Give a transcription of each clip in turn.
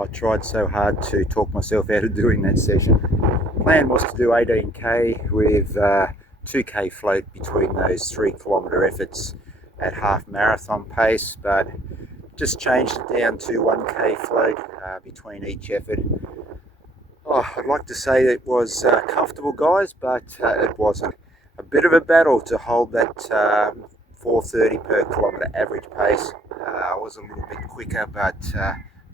I tried so hard to talk myself out of doing that session. Plan was to do 18k with 2k float between those 3 kilometre efforts at half marathon pace, but just changed it down to 1k float between each effort. I'd like to say it was comfortable, guys, but it wasn't. A bit of a battle to hold that 4:30 per kilometre average pace. I was a little bit quicker, but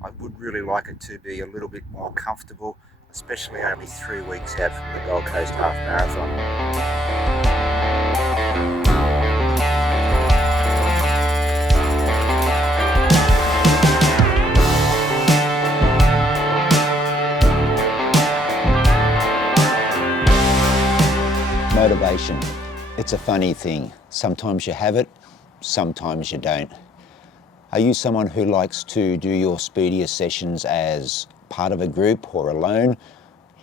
I would really like it to be a little bit more comfortable, especially only 3 weeks out from the Gold Coast Half Marathon. Motivation. It's a funny thing. Sometimes you have it, sometimes you don't. Are you someone who likes to do your speedier sessions as part of a group or alone?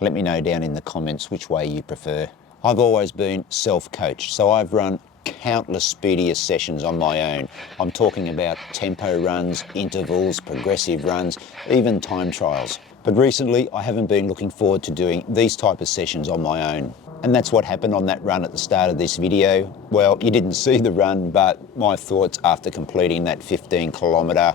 Let me know down in the comments which way you prefer. I've always been self-coached, so I've run countless speedier sessions on my own. I'm talking about tempo runs, intervals, progressive runs, even time trials. But recently I haven't been looking forward to doing these type of sessions on my own. And that's what happened on that run at the start of this video. Well, you didn't see the run, but my thoughts after completing that 15-kilometre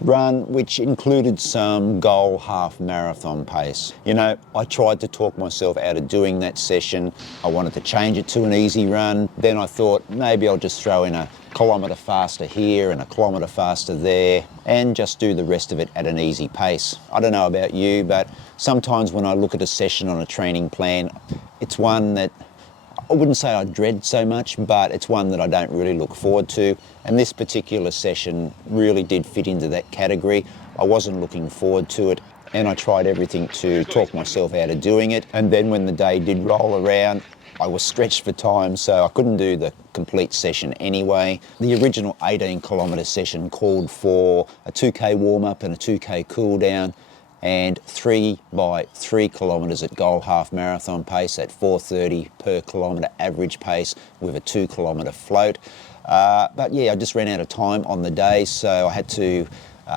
run, which included some goal half marathon pace. You know, I tried to talk myself out of doing that session. I wanted to change it to an easy run. Then I thought maybe I'll just throw in a kilometre faster here and a kilometre faster there and just do the rest of it at an easy pace. I don't know about you, but sometimes when I look at a session on a training plan, it's one that I wouldn't say I dread so much, but it's one that I don't really look forward to. And this particular session really did fit into that category. I wasn't looking forward to it, and I tried everything to talk myself out of doing it. And then when the day did roll around, I was stretched for time, so I couldn't do the complete session anyway. The original 18-kilometre session called for a 2k warm-up and a 2k cool-down, and 3 by 3 kilometres at goal half marathon pace at 4:30 per kilometre average pace with a 2-kilometre float. But yeah, I just ran out of time on the day, so I had to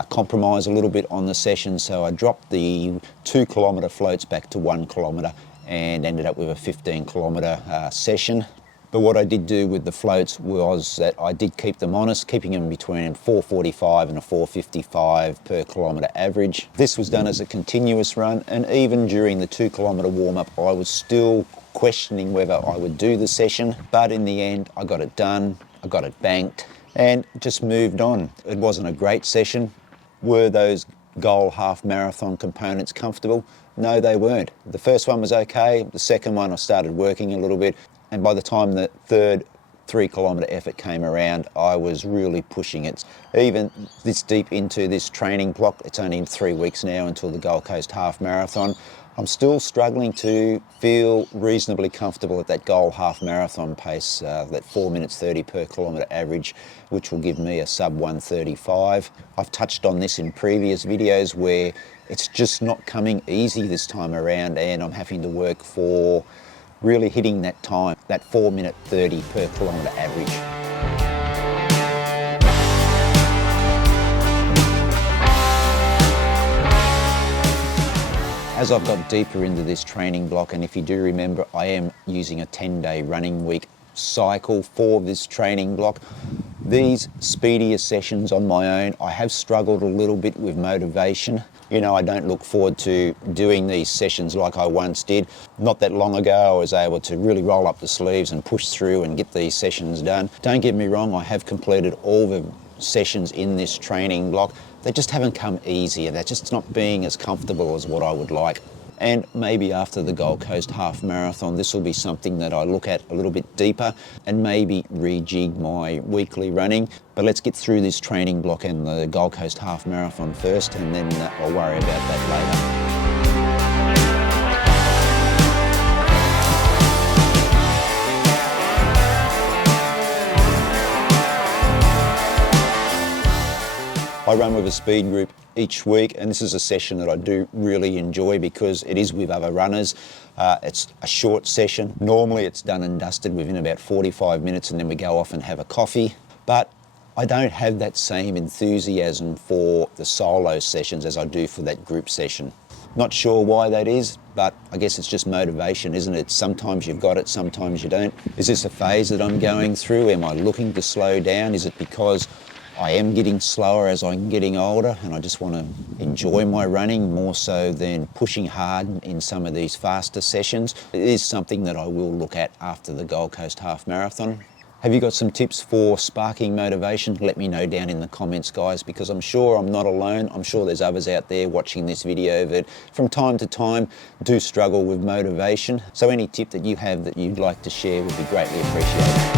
compromise a little bit on the session. So I dropped the 2-kilometre floats back to 1 kilometre and ended up with a 15-kilometre session. But what I did do with the floats was that I did keep them honest, keeping them between 4:45 and a 4:55 per kilometre average. This was done as a continuous run, and even during the 2-kilometre warm-up, I was still questioning whether I would do the session. But in the end, I got it done, I got it banked, and just moved on. It wasn't a great session. Were those goal half marathon components comfortable? No, they weren't. The first one was okay. The second one, I started working a little bit. And by the time the third 3-kilometre effort came around, I was really pushing it. Even this deep into this training block, it's only 3 weeks now until the Gold Coast Half Marathon, I'm still struggling to feel reasonably comfortable at that goal half marathon pace, that 4 minutes 30 per kilometre average, which will give me a sub 1:35. I've touched on this in previous videos where it's just not coming easy this time around, and I'm having to work for really hitting that time, that 4 minute 30 per kilometre average. As I've got deeper into this training block, and if you do remember, I am using a 10-day running week cycle for this training block. These speedier sessions on my own, I have struggled a little bit with motivation. You know, I don't look forward to doing these sessions like I once did. Not that long ago, I was able to really roll up the sleeves and push through and get these sessions done. Don't get me wrong, I have completed all the sessions in this training block. They just haven't come easier. They're just not being as comfortable as what I would like. And maybe after the Gold Coast Half Marathon, this will be something that I look at a little bit deeper and maybe rejig my weekly running. But let's get through this training block and the Gold Coast Half Marathon first, and then I'll worry about that later. I run with a speed group each week, and this is a session that I do really enjoy because it is with other runners. It's a short session. Normally it's done and dusted within about 45 minutes, and then we go off and have a coffee. But I don't have that same enthusiasm for the solo sessions as I do for that group session. Not sure why that is, but I guess it's just motivation, isn't it? Sometimes you've got it, sometimes you don't. Is this a phase that I'm going through? Am I looking to slow down? Is it because I am getting slower as I'm getting older and I just want to enjoy my running more so than pushing hard in some of these faster sessions? It is something that I will look at after the Gold Coast Half Marathon. Have you got some tips for sparking motivation? Let me know down in the comments, guys, because I'm sure I'm not alone. I'm sure there's others out there watching this video that from time to time do struggle with motivation. So any tip that you have that you'd like to share would be greatly appreciated.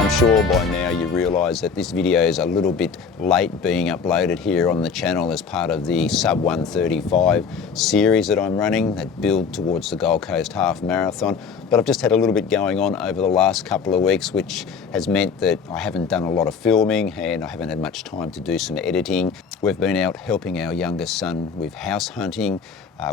I'm sure by now you realise that this video is a little bit late being uploaded here on the channel as part of the Sub 135 series that I'm running that build towards the Gold Coast Half Marathon. But I've just had a little bit going on over the last couple of weeks, which has meant that I haven't done a lot of filming and I haven't had much time to do some editing. We've been out helping our youngest son with house hunting.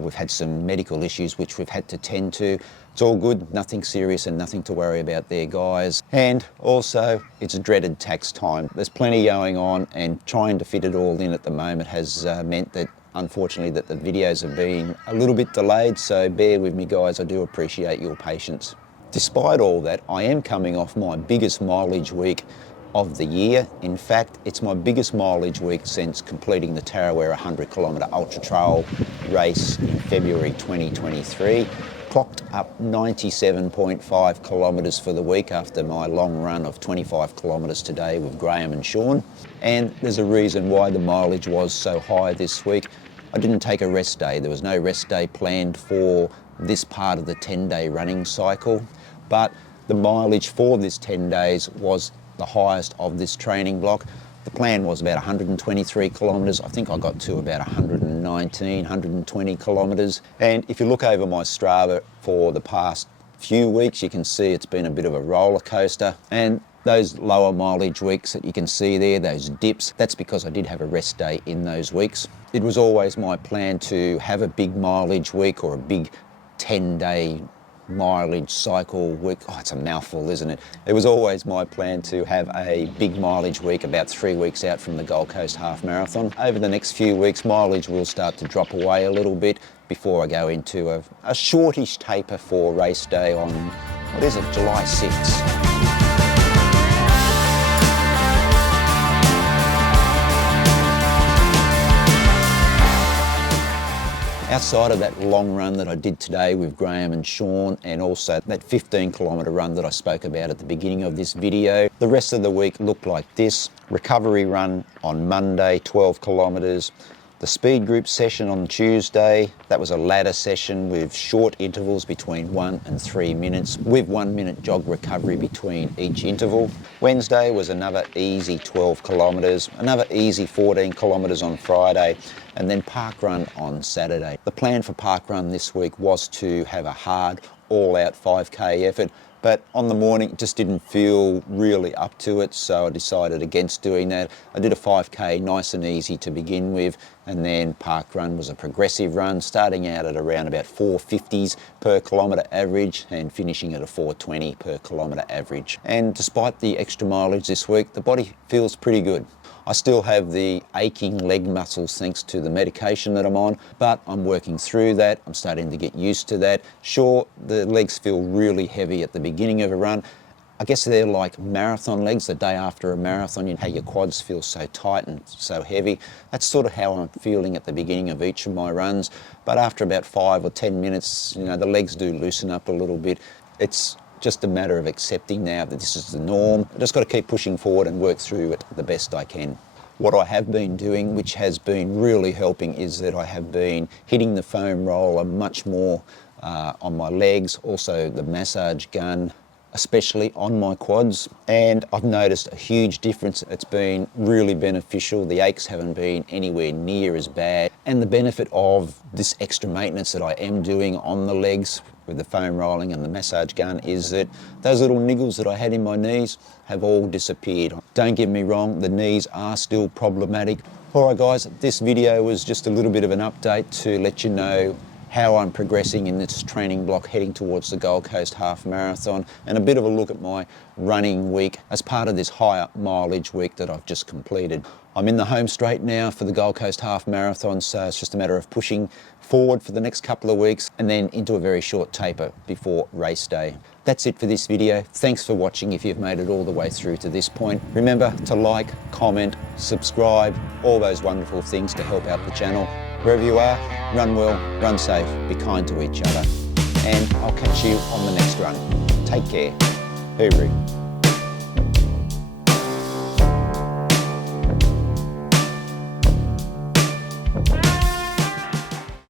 We've had some medical issues which we've had to tend to. It's all good, nothing serious and nothing to worry about there, guys. And also, it's a dreaded tax time. There's plenty going on and trying to fit it all in at the moment has meant that, unfortunately, that the videos have been a little bit delayed, so bear with me, guys. I do appreciate your patience. Despite all that, I am coming off my biggest mileage week of the year. In fact, it's my biggest mileage week since completing the Tarawera 100km ultra trail race in February 2023. Clocked up 97.5 kilometres for the week after my long run of 25 kilometres today with Graham and Sean. And there's a reason why the mileage was so high this week. I didn't take a rest day. There was no rest day planned for this part of the 10-day running cycle, but the mileage for this 10 days was the highest of this training block. The plan was about 123 kilometres. I think I got to about 119, 120 kilometres. And if you look over my Strava for the past few weeks, you can see it's been a bit of a roller coaster. And those lower mileage weeks that you can see there, those dips, that's because I did have a rest day in those weeks. It was always my plan to have a big mileage week or a big 10-day mileage cycle week. Oh, it's a mouthful, isn't it? It was always my plan to have a big mileage week about 3 weeks out from the Gold Coast Half Marathon. Over the next few weeks, mileage will start to drop away a little bit before I go into a shortish taper for race day on, what is it, July 6th. Outside of that long run that I did today with Graham and Sean, and also that 15km run that I spoke about at the beginning of this video, the rest of the week looked like this. Recovery run on Monday, 12 kilometres. The speed group session on Tuesday, that was a ladder session with short intervals between 1 and 3 minutes, with 1 minute jog recovery between each interval. Wednesday was another easy 12 kilometres, another easy 14 kilometres on Friday, and then park run on Saturday. The plan for park run this week was to have a hard, all-out 5k effort, but on the morning it just didn't feel really up to it, so I decided against doing that. I did a 5k nice and easy to begin with, and then park run was a progressive run, starting out at around about 450s per kilometre average and finishing at a 420 per kilometre average. And despite the extra mileage this week, the body feels pretty good. I still have the aching leg muscles thanks to the medication that I'm on, but I'm working through that. I'm starting to get used to that. Sure, the legs feel really heavy at the beginning of a run. I guess they're like marathon legs, the day after a marathon, you know how your quads feel so tight and so heavy. That's sort of how I'm feeling at the beginning of each of my runs. But after about 5 or 10 minutes, you know, the legs do loosen up a little bit. It's just a matter of accepting now that this is the norm. I just got to keep pushing forward and work through it the best I can. What I have been doing, which has been really helping, is that I have been hitting the foam roller much more on my legs, also the massage gun, especially on my quads, and I've noticed a huge difference. It's been really beneficial. The aches haven't been anywhere near as bad, and the benefit of this extra maintenance that I am doing on the legs with the foam rolling and the massage gun is that those little niggles that I had in my knees have all disappeared. Don't get me wrong, the knees are still problematic. Alright guys, this video was just a little bit of an update to let you know how I'm progressing in this training block heading towards the Gold Coast Half Marathon, and a bit of a look at my running week as part of this higher mileage week that I've just completed. I'm in the home straight now for the Gold Coast Half Marathon, so it's just a matter of pushing forward for the next couple of weeks and then into a very short taper before race day. That's it for this video. Thanks for watching if you've made it all the way through to this point. Remember to like, comment, subscribe, all those wonderful things to help out the channel. Wherever you are, run well, run safe, be kind to each other, and I'll catch you on the next run. Take care. Hooroo.